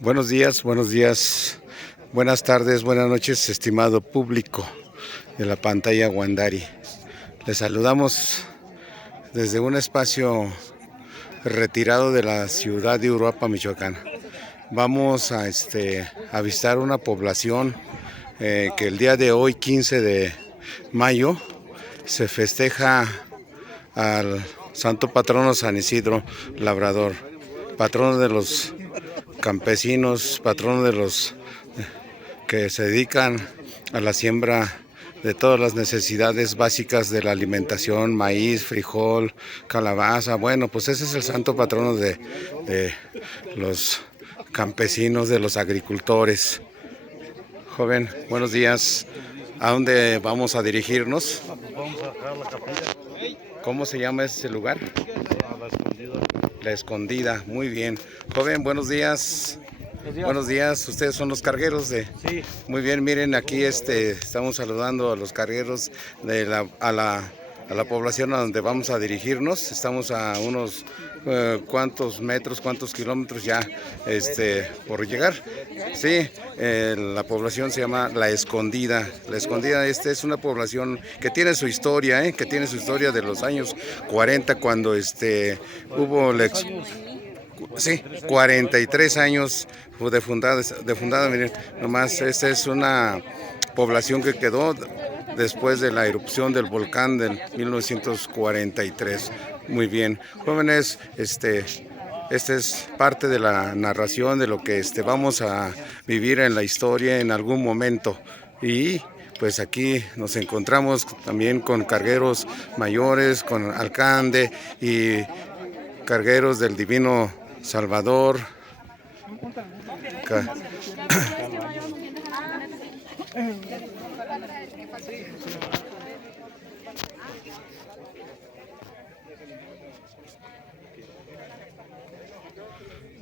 Buenos días, buenas tardes, buenas noches, estimado público de la pantalla Wandari. Les saludamos desde un espacio retirado de la ciudad de Uruapan, Michoacán. Vamos a visitar una población que el día de hoy, 15 de mayo, se festeja al santo patrono San Isidro Labrador, patrono de los campesinos, patrono de los que se dedican a la siembra de todas las necesidades básicas de la alimentación: maíz, frijol, calabaza. Bueno, pues ese es el santo patrono de los campesinos, de los agricultores. Joven, buenos días. ¿A dónde vamos a dirigirnos? Vamos a dejar la capilla. ¿Cómo se llama ese lugar? A la escondida. La Escondida, muy bien. Joven, buenos días. Buenos días, ustedes son los cargueros de... Sí. Muy bien, miren, aquí estamos saludando a los cargueros de a la población a donde vamos a dirigirnos. Estamos a unos cuantos metros, cuantos kilómetros ya por llegar. Sí, la población se llama La Escondida. La Escondida es una población que tiene su historia, que tiene su historia de los años 40, cuando hubo la... Sí, 43 años de fundada, miren, nomás esta es una población que quedó después de la erupción del volcán del 1943. Muy bien, jóvenes, esta es parte de la narración de lo que vamos a vivir en la historia en algún momento. Y pues aquí nos encontramos también con cargueros mayores, con alcalde y cargueros del Divino Salvador.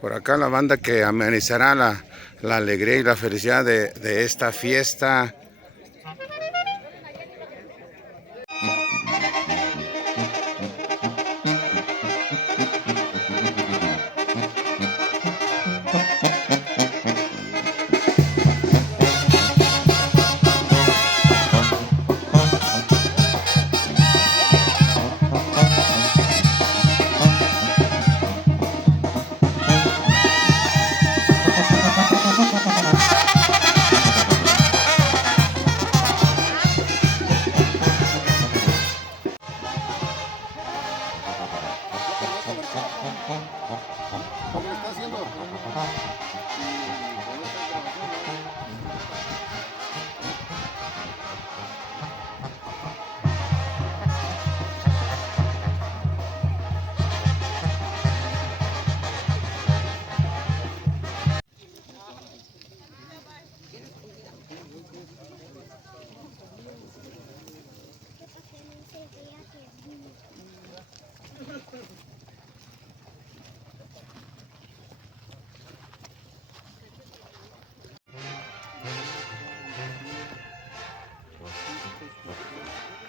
Por acá la banda que amenizará la alegría y la felicidad de esta fiesta.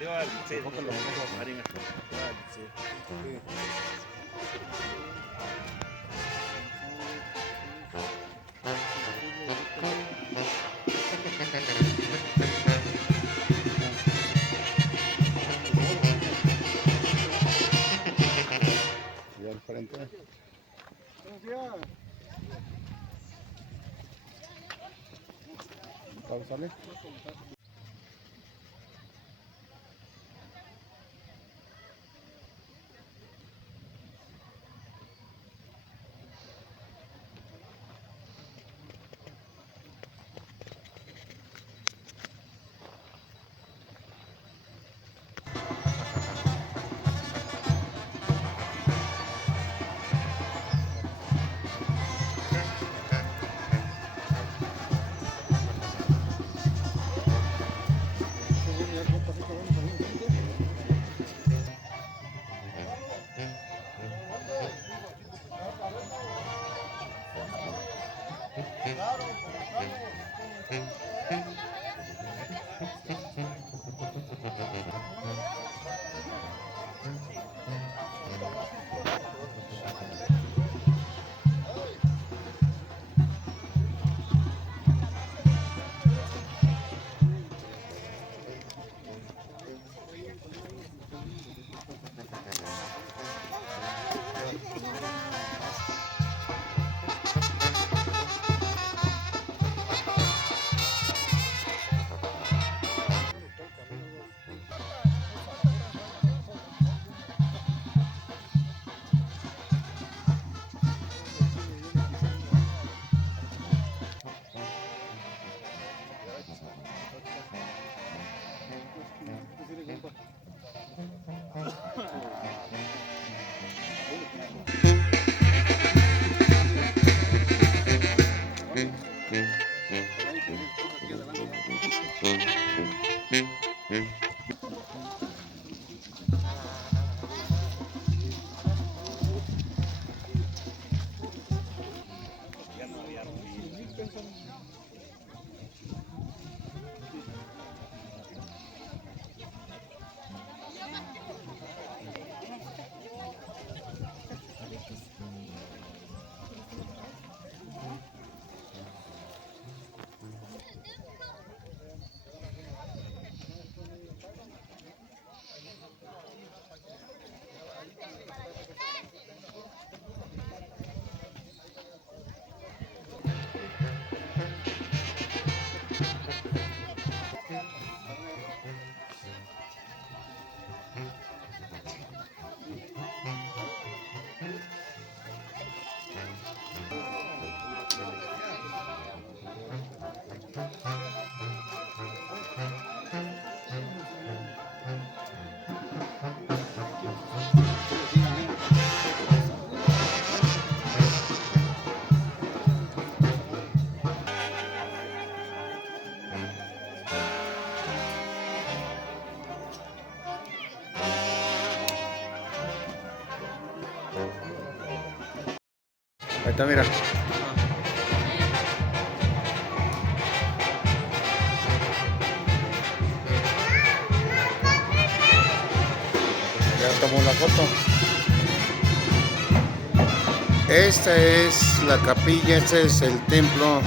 Y al frente. ¿Sale? está, mira. Ya tomó la foto. Esta es la capilla, este es el templo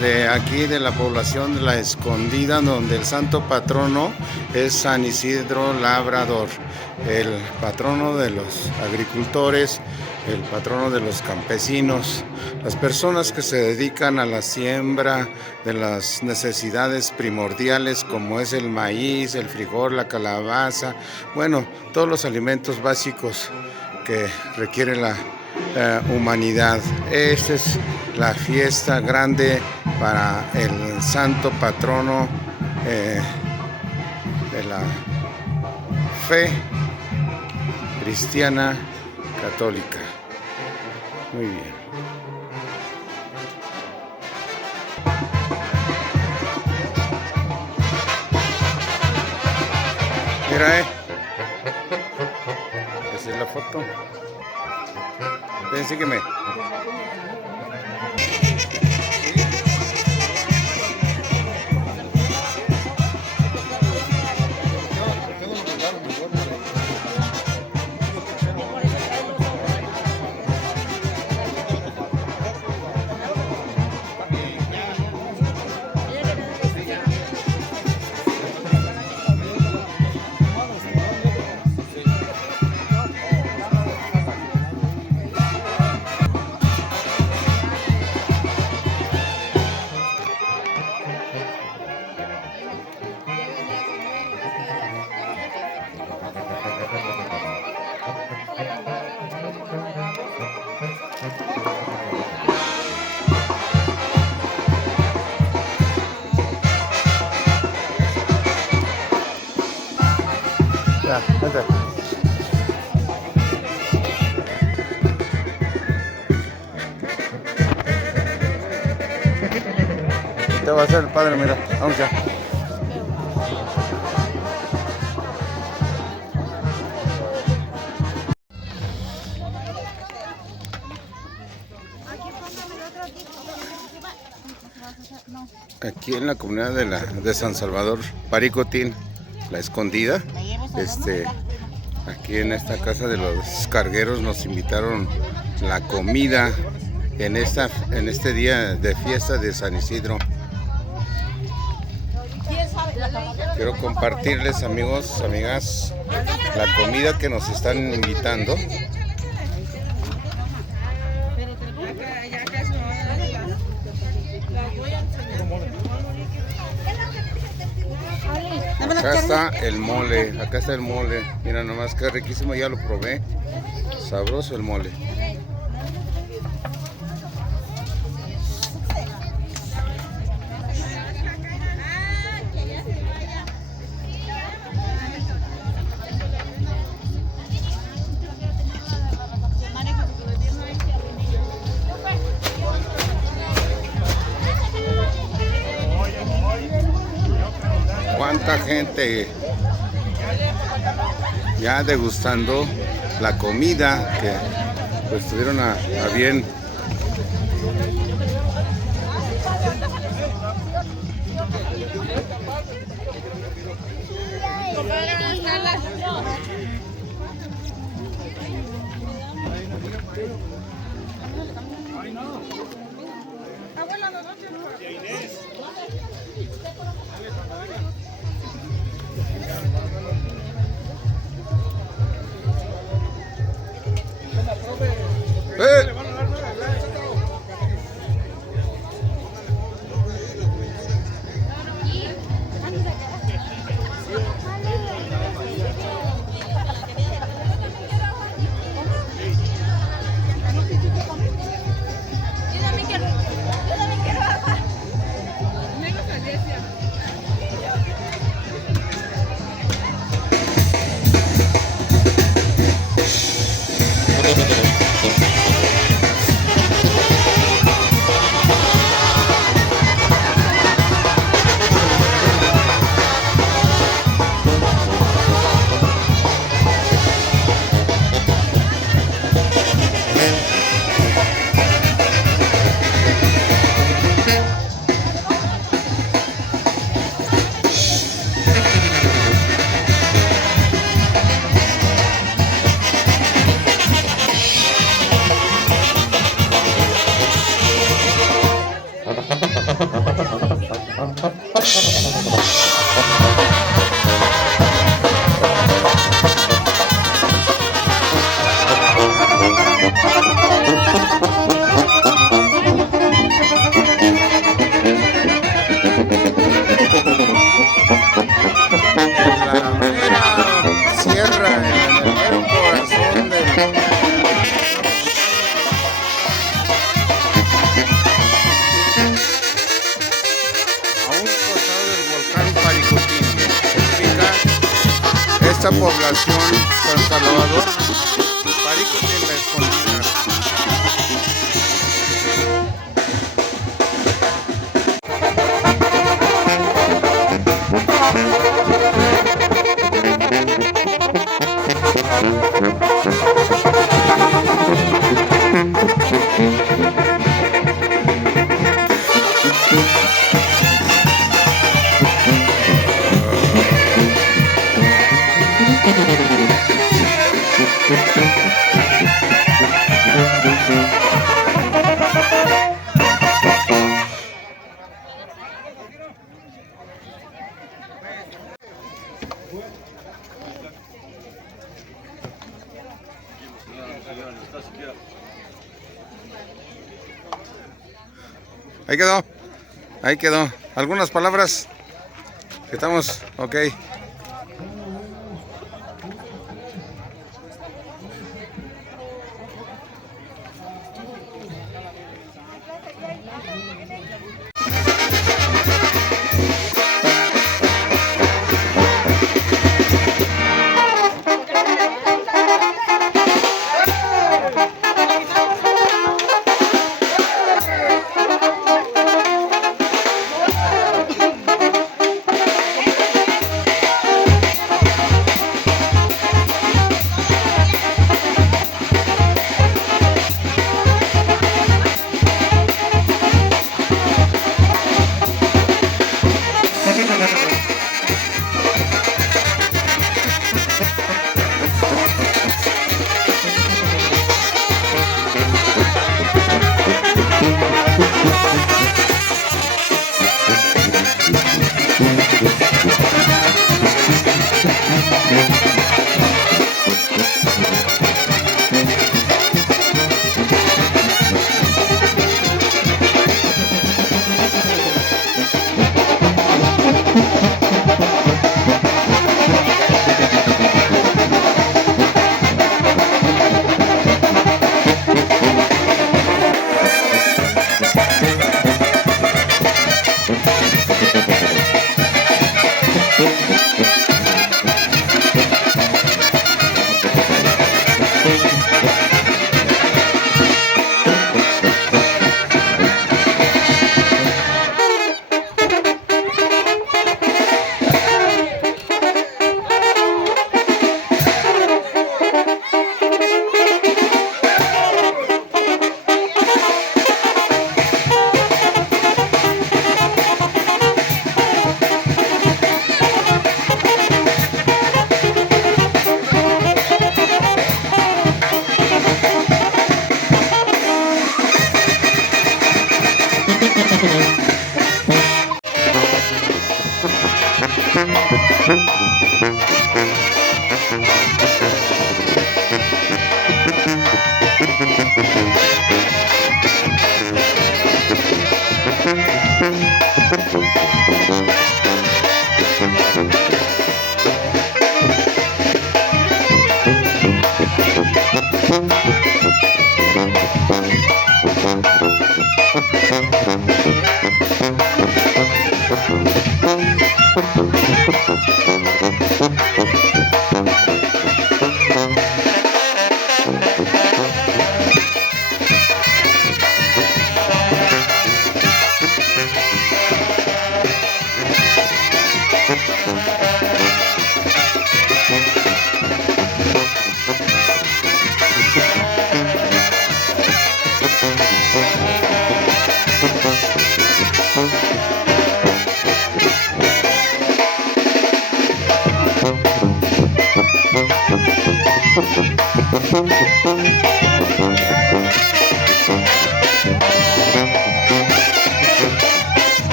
de aquí de la población de La Escondida, donde el santo patrono es San Isidro Labrador, el patrono de los agricultores, el patrono de los campesinos, las personas que se dedican a la siembra de las necesidades primordiales como es el maíz, el frijol, la calabaza, bueno, todos los alimentos básicos que requiere la humanidad. Esta es la fiesta grande para el santo patrono de la fe cristiana católica. Muy bien. Mira, esa es la foto. Ven, sígueme. Ya, vente. Este va a ser el padre, mira, vamos ya. Aquí en la comunidad de San Salvador, Paricotín, La Escondida, aquí en esta casa de los cargueros nos invitaron la comida en este día de fiesta de San Isidro. Quiero compartirles, amigos, amigas, la comida que nos están invitando. Acá está el mole, mira nomás qué riquísimo, ya lo probé, sabroso el mole. Cuánta gente ya degustando la comida que pues tuvieron a bien. esta población San Salvador, Parico de la Escondida. Ahí quedó, ahí quedó. ¿Algunas palabras? Estamos, ok.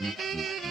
Thank you.